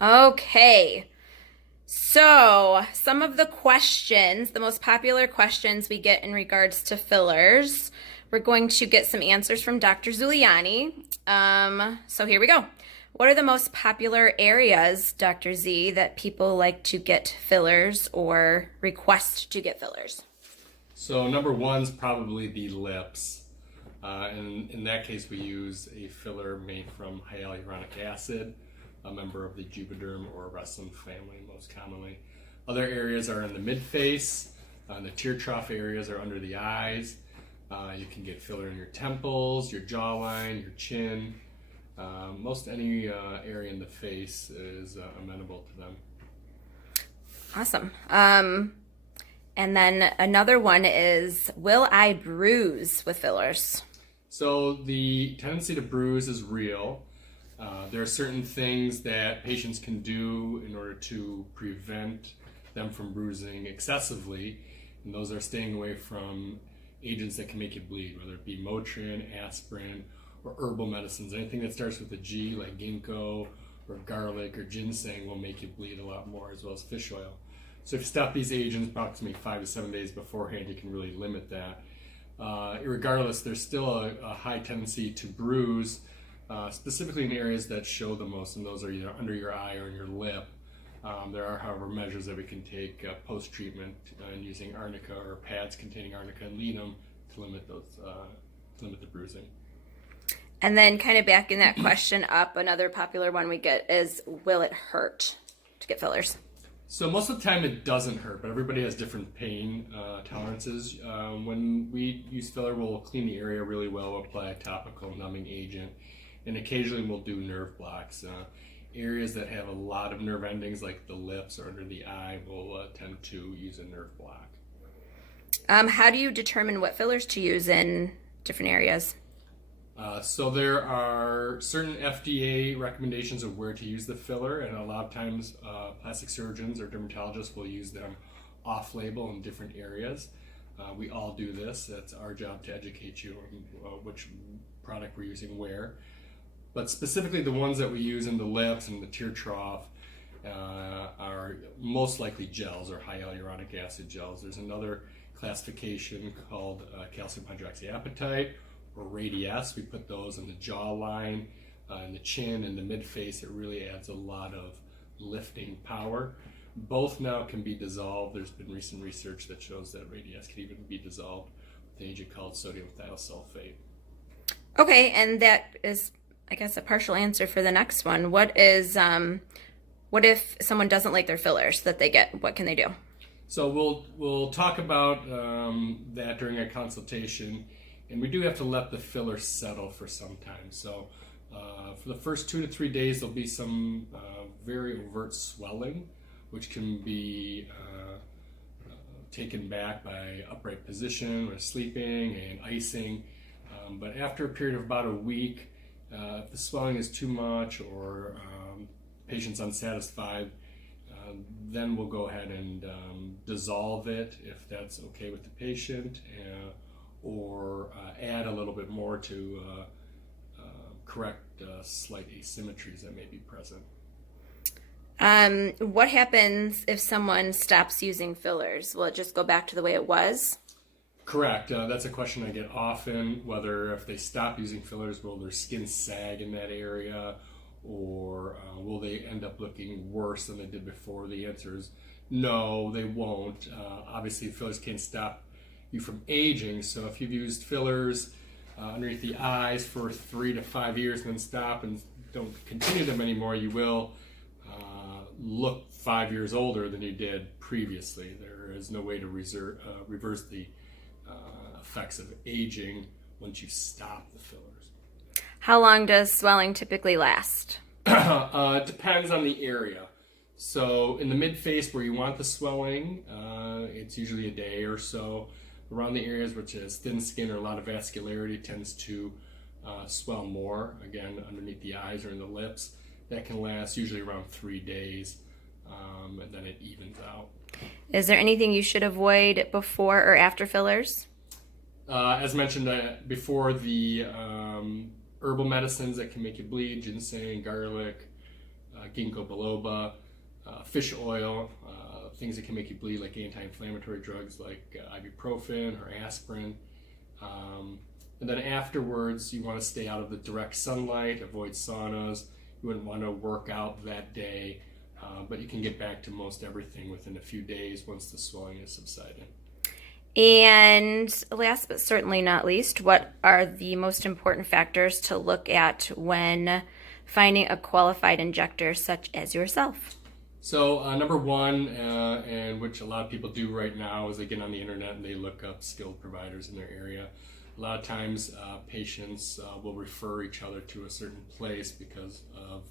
Okay. So, some of the questions, the most popular questions we get in regards to fillers, we're going to get some answers from Dr. Zuliani. So here we go. What are the most popular areas, Dr. Z, that people like to get fillers or request to get fillers? So number one's probably the lips. And in that case, we use a filler made from hyaluronic acid, a member of the Juvederm or Restylane family most commonly. Other areas are in the mid-face, the tear trough areas are under the eyes. You can get filler in your temples, your jawline, your chin. Most any area in the face is amenable to them. Awesome. And then another one is, will I bruise with fillers? So the tendency to bruise is real. There are certain things that patients can do in order to prevent them from bruising excessively, and those are staying away from agents that can make you bleed, whether it be Motrin, aspirin, or herbal medicines. Anything that starts with a G, like ginkgo or garlic or ginseng, will make you bleed a lot more, as well as fish oil. So if you stop these agents approximately 5 to 7 days beforehand, you can really limit that. Regardless, there's still a high tendency to bruise, specifically in areas that show the most, and those are either under your eye or in your lip. There are, however, measures that we can take post-treatment using arnica or pads containing arnica and linum to limit the bruising. And then, kind of backing that question up, another popular one we get is, will it hurt to get fillers? So most of the time it doesn't hurt, but everybody has different pain tolerances. When we use filler, we'll clean the area really well, we'll apply a topical numbing agent, and occasionally we'll do nerve blocks. Areas that have a lot of nerve endings, like the lips or under the eye, will tend to use a nerve block. How do you determine what fillers to use in different areas? So there are certain FDA recommendations of where to use the filler, and a lot of times plastic surgeons or dermatologists will use them off-label in different areas. We all do this. It's our job to educate you on which product we're using where. But specifically the ones that we use in the lips and the tear trough are most likely gels or hyaluronic acid gels. There's another classification called calcium hydroxyapatite or Radiesse. We put those in the jawline, in the chin, and the mid-face. It really adds a lot of lifting power. Both now can be dissolved. There's been recent research that shows that Radiesse can even be dissolved with an agent called sodium thiosulfate. Okay, and that is, I guess, a partial answer for the next one. What if someone doesn't like their fillers that they get? What can they do? So we'll talk about that during our consultation, and we do have to let the filler settle for some time. So for the first 2 to 3 days, there'll be some very overt swelling, which can be taken back by upright position or sleeping and icing. But after a period of about a week, if the swelling is too much or patient's unsatisfied, then we'll go ahead and dissolve it if that's okay with the patient, or add a little bit more to correct slight asymmetries that may be present. What happens if someone stops using fillers? Will it just go back to the way it was? Correct. That's a question I get often, whether if they stop using fillers, will their skin sag in that area, or will they end up looking worse than they did before? The answer is no, they won't. Obviously, fillers can't stop you from aging, so if you've used fillers underneath the eyes for 3 to 5 years and then stop and don't continue them anymore, you will look 5 years older than you did previously. There is no way to reverse the effects of aging once you stop the fillers. How long does swelling typically last? It depends on the area. So in the mid-face where you want the swelling, it's usually a day or so. Around the areas which has thin skin or a lot of vascularity tends to swell more. Again, underneath the eyes or in the lips, that can last usually around 3 days, and then it evens out. Is there anything you should avoid before or after fillers? As mentioned before, the herbal medicines that can make you bleed, ginseng, garlic, ginkgo biloba, fish oil, things that can make you bleed like anti-inflammatory drugs like ibuprofen or aspirin. And then afterwards, you want to stay out of the direct sunlight, avoid saunas. You wouldn't want to work out that day, but you can get back to most everything within a few days once the swelling is subsided. And last but certainly not least, what are the most important factors to look at when finding a qualified injector such as yourself? So number one, and which a lot of people do right now, is they get on the internet and they look up skilled providers in their area. A lot of times patients will refer each other to a certain place because of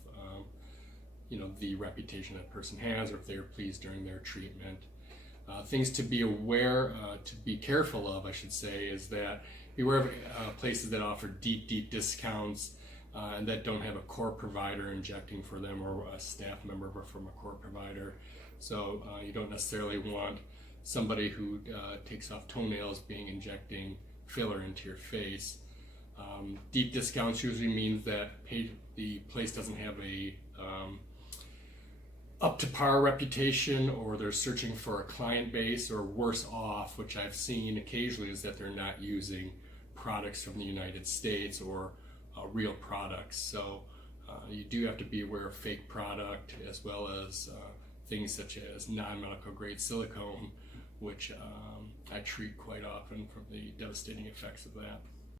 the reputation that person has, or if they are pleased during their treatment. Things to be aware, to be careful of, I should say, is that beware of places that offer deep discounts and that don't have a core provider injecting for them or a staff member from a core provider. So you don't necessarily want somebody who takes off toenails injecting filler into your face. Deep discounts usually means that the place doesn't have a up to par reputation, or they're searching for a client base, or worse off, which I've seen occasionally, is that they're not using products from the United States or real products. So you do have to be aware of fake product, as well as things such as non-medical grade silicone, which I treat quite often from the devastating effects of that.